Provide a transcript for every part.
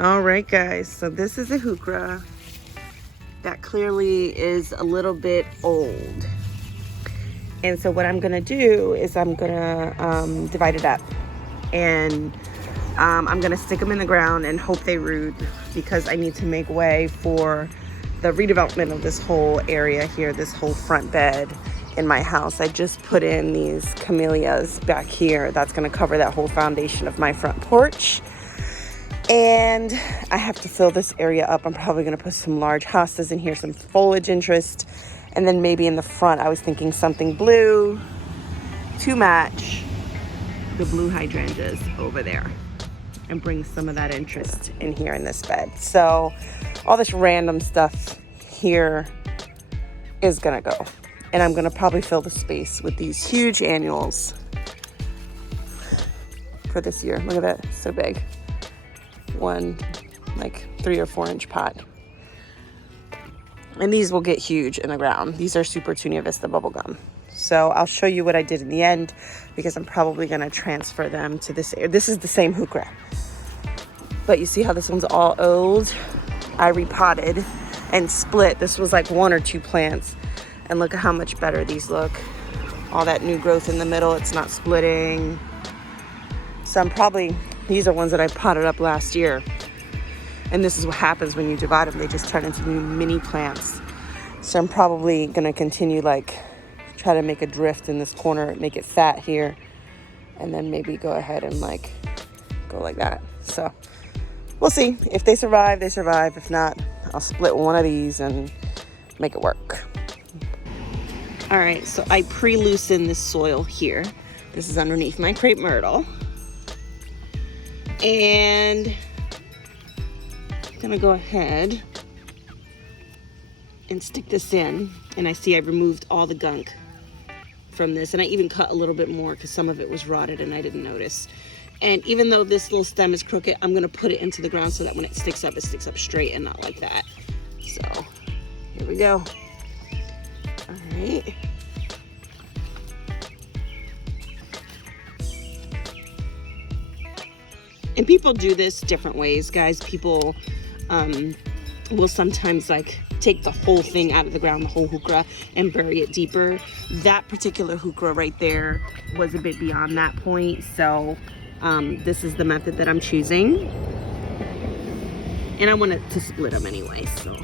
All right, guys, so this is a heuchera that clearly is a little bit old. And so what I'm gonna do is I'm gonna divide it up, and I'm gonna stick them in the ground and hope they root, because I need to make way for the redevelopment of this whole area here, this whole front bed in my house. I just put in these camellias back here. That's gonna cover that whole foundation of my front porch. And I have to fill this area up. I'm probably gonna put some large hostas in here, some foliage interest, and then maybe in the front, I was thinking something blue to match the blue hydrangeas over there and bring some of that interest in here in this bed. So all this random stuff here is gonna go. And I'm gonna probably fill the space with these huge annuals for this year. Look at that, so big. One like 3 or 4 inch pot. And these will get huge in the ground. These are Super Tunia Vista bubblegum. So I'll show you what I did in the end, because I'm probably gonna transfer them to this area. This is the same heuchera, but you see how this one's all old? I repotted and split. This was like 1 or 2 plants, and look at how much better these look. All that new growth in the middle, it's not splitting. So these are ones that I potted up last year. And this is what happens when you divide them. They just turn into new mini plants. So I'm probably gonna continue, try to make a drift in this corner, make it fat here, and then maybe go ahead and go like that. So we'll see. If they survive, they survive. If not, I'll split one of these and make it work. All right, so I pre-loosened this soil here. This is underneath my crepe myrtle. And I'm gonna go ahead and stick this in. And I see I removed all the gunk from this, and I even cut a little bit more because some of it was rotted and I didn't notice. And even though this little stem is crooked, I'm gonna put it into the ground so that when it sticks up straight and not like that. So here we go. All right. And people do this different ways, guys. People will sometimes take the whole thing out of the ground, the whole heuchera, and bury it deeper. That particular heuchera right there was a bit beyond that point. So this is the method that I'm choosing. And I want it to split them anyway. So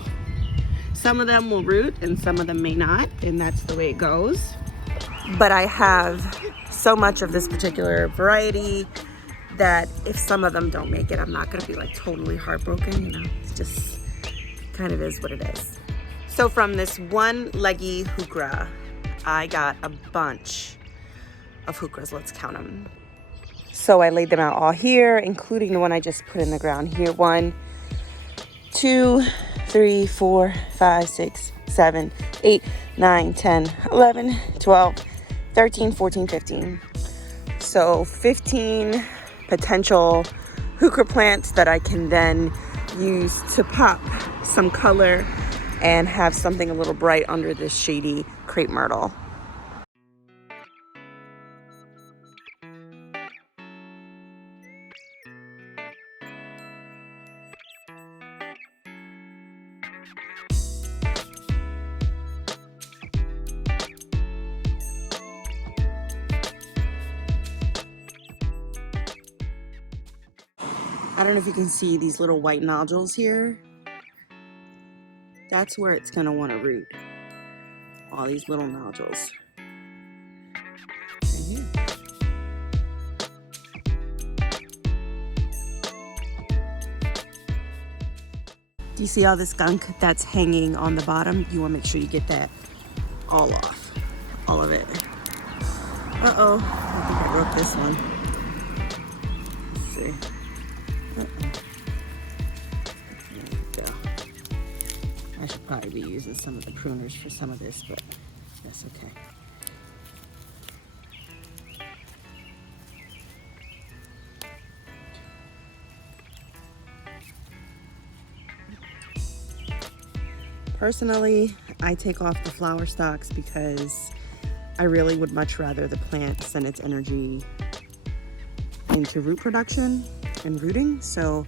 some of them will root and some of them may not. And that's the way it goes. But I have so much of this particular variety that if some of them don't make it, I'm not gonna be totally heartbroken, It's just kind of is what it is. So from this one leggy heuchera, I got a bunch of heucheras. Let's count them. So I laid them out all here, including the one I just put in the ground here. 1, 2, 3, 4, 5, 6, 7, 8, 9, 10, 11, 12, 13, 14, 15. So 15 potential heuchera plants that I can then use to pop some color and have something a little bright under this shady crepe myrtle. I don't know if you can see these little white nodules here. That's where it's gonna wanna root. All these little nodules. Right here. Do you see all this gunk that's hanging on the bottom? You wanna make sure you get that all off, all of it. Uh-oh, I think I broke this one. Let's see. I should probably be using some of the pruners for some of this, but that's okay. Personally, I take off the flower stalks because I really would much rather the plant send its energy into root production and rooting. So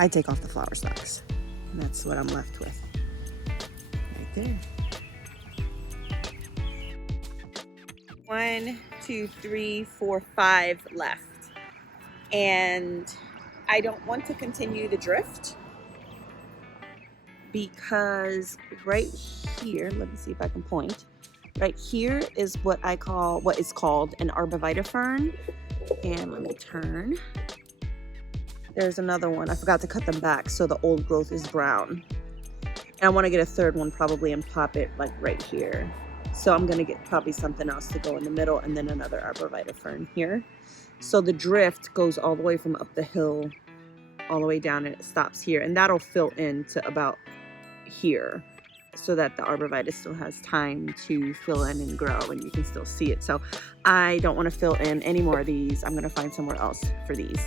I take off the flower stalks. And that's what I'm left with right there. 1, 2, 3, 4, 5 left. And I don't want to continue the drift because right here, let me see if I can point. Right here is what is called an arborvitae fern. And let me turn. There's another one. I forgot to cut them back, so the old growth is brown. And I want to get a third one probably and pop it like right here. So I'm gonna get probably something else to go in the middle and then another arborvitae fern here. So the drift goes all the way from up the hill all the way down and it stops here, and that'll fill in to about here so that the arborvitae still has time to fill in and grow and you can still see it. So I don't want to fill in any more of these. I'm going to find somewhere else for these.